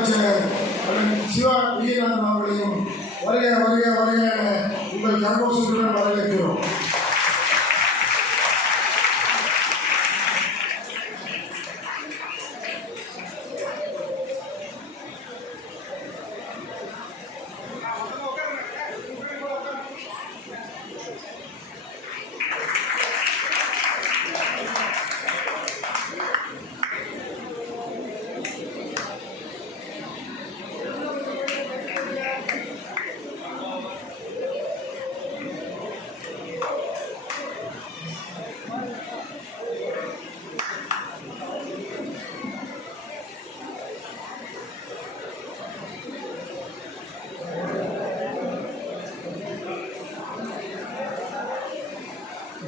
அமைச்சர் சிவா விஜயநாதன் அவர்களையும் வருக வருக வருக உங்கள் கரகோஷத்துடன் வரவேற்கிறோம்.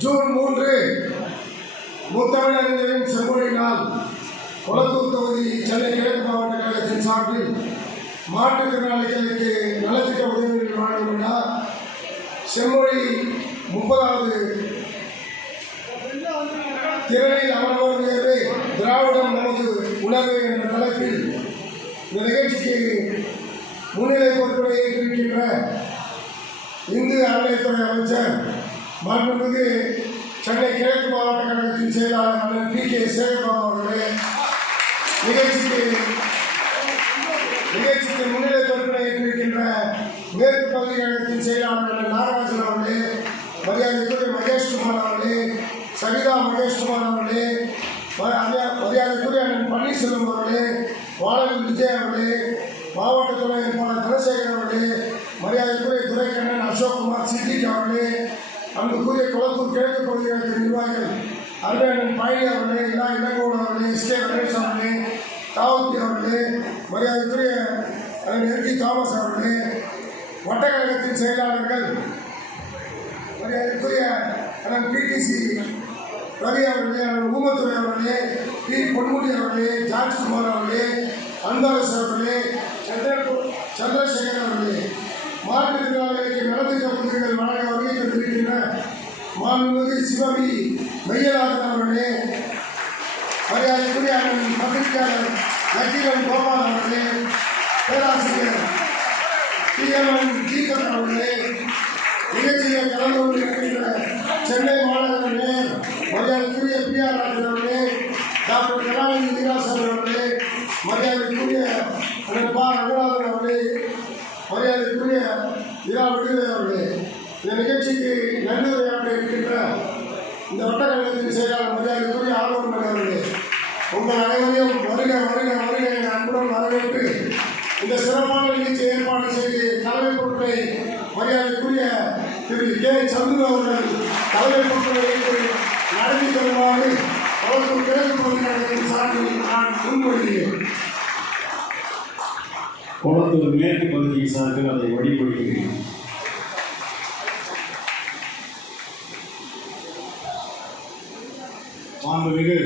ஜூன் 3 முத்தமிழறிஞரின் செம்மொழி நாள். கொளத்தூர் தொகுதி சென்னை கிழக்கு மாவட்ட கழகத்தின் சார்பில் மாற்றுத்திறனாளிகளுக்கு நலத்திட்ட உதவிகள் வழங்கும் விழா செம்மொழி 30வது திறனில் அவரவர்களே திராவிடம் நமது உணர்வு என்ற தலைப்பில் இந்த நிகழ்ச்சிக்கு முன்னிலை பொறுப்புகளை ஏற்றிருக்கின்ற இந்து அறநிலையத்துறை அமைச்சர் மாண்புமிகு சென்னை கிழக்கு மாவட்ட கழகத்தின் செயலாளர் PK சேகர்பாபு அவர்களே, நிகழ்ச்சிக்கு முன்னிலை பொறுப்பினை ஏற்றிருக்கின்ற மேற்கு பகுதி கழகத்தின் செயலாளர் நாகராஜன் அவர்களே, மரியாதைக்குரிய மகேஷ்குமார் அவர்களே, சகிதா மகேஷ்குமார் அவர்களே, மரியாதைக்குரிய அண்ணன் பன்னீர்செல்வம் அவர்களே, வாழவில் விஜய் அவர்களே, மாவட்ட துணை பொருளாளர் தனசேகர் அவர்களே, மரியாதைக்குரிய துறைக்கண்ணன் அசோக்குமார் சித்திக் அவர்களே, அன்புக்குரிய கொளத்தூர் கிழக்கு பகுதிகளுக்கு நிர்வாகிகள் அருமையண்ணன் பழனி அவர்களே, இளங்கோடு அவர்களே, SK கணேஷ் அவர்களே, தாவூத்தி அவர்களே, மரியாதைக்குரிய NT தாமஸ் அவர்களே, வட்டக்கழகத்தின் செயலாளர்கள் மரியாதைக்குரிய அண்ணன் PTC ரவி அவர்களே, அண்ணன் ஊமத்துறை அவர்களே, பொன்முடி அவர்களே, ஜார்ஜ்குமார் அவர்களே, அன்பரசு அவர்களே, சந்திரசேகர் அவர்களே, மாற்றுத்திறனாளிகளுக்கு நலத்திட்ட உதவிகள் வழங்க வருகை தந்திருக்கின்ற மாண்புமிகு சிவவி மெய்யநாதன் அவர்களே, மரியாதைக்குரிய அண்ணன் பத்திரிகையாளர் நக்கீரன் கோபால் அவர்களே, பேராசிரியர் TMN தீபக் அவர்களே, நிகழ்ச்சியில் கலந்து கொண்டிருக்கின்ற சென்னை மாநகர மேயர் மரியாதைக்குரிய PR ராஜன் அவர்களே, டாக்டர் கலாநிதி விதிராசன் அவர்களே, மரியாதைக்குரிய அண்ணன் பா ரகுநாதன் அவர்களே, மரியாதைக்குரிய இரா விடுதலை அவர்களே, இந்த நிகழ்ச்சிக்கு நன்றியுரையாற்ற இருக்கின்ற இந்த வட்டக்கழகத்தின் செயலாளர் மரியாதைக்குரிய ஆர்வமன் அவர்களே, உங்கள் அனைவரையும் வருக வருக வருக என அன்புடன் வரவேற்று இந்த சிறப்பான நிகழ்ச்சி ஏற்பாடு செய்து தலைமை பொறுப்பை மரியாதைக்குரிய திரு K. சந்துரு அவர்கள் தலைமை பொறுப்பை ஏற்று நடத்தி தருமாறு கொளத்தூர் கிழக்கு பகுதி கழகத்தின் சார்பில் நான் முன்மொழிகிறேன். கொளத்தூர் மேற்கு பகுதியின் சார்பில் அதை வழிபடுகிறேன். மாண்புமிகு